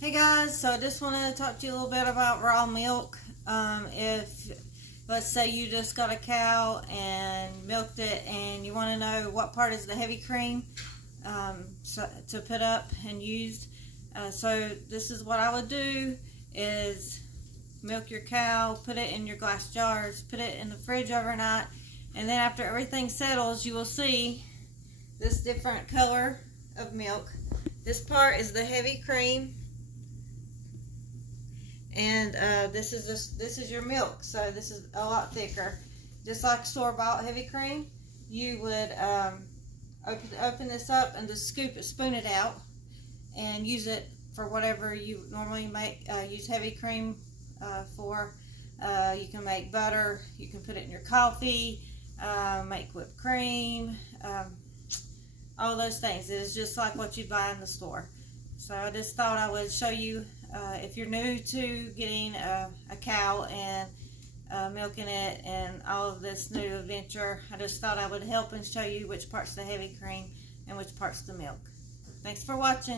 Hey guys, so I just want to talk to you a little bit about raw milk. If let's say you just got a cow and milked it and you want to know what part is the heavy cream to put up and use. So this is what I would do is milk your cow, put it in your glass jars, put it in the fridge overnight, and then after everything settles you will see this different color of milk. This part is the heavy cream, and this is your milk, so this is a lot thicker, just like store-bought heavy cream. You would open this up and just spoon it out and use it for whatever you normally make use heavy cream for. You can make butter, you can put it in your coffee, make whipped cream, all those things. It is just like what you buy in the store. So I just thought I would show you, if you're new to getting a cow and milking it and all of this new adventure, I just thought I would help and show you which part's the heavy cream and which part's the milk. Thanks for watching.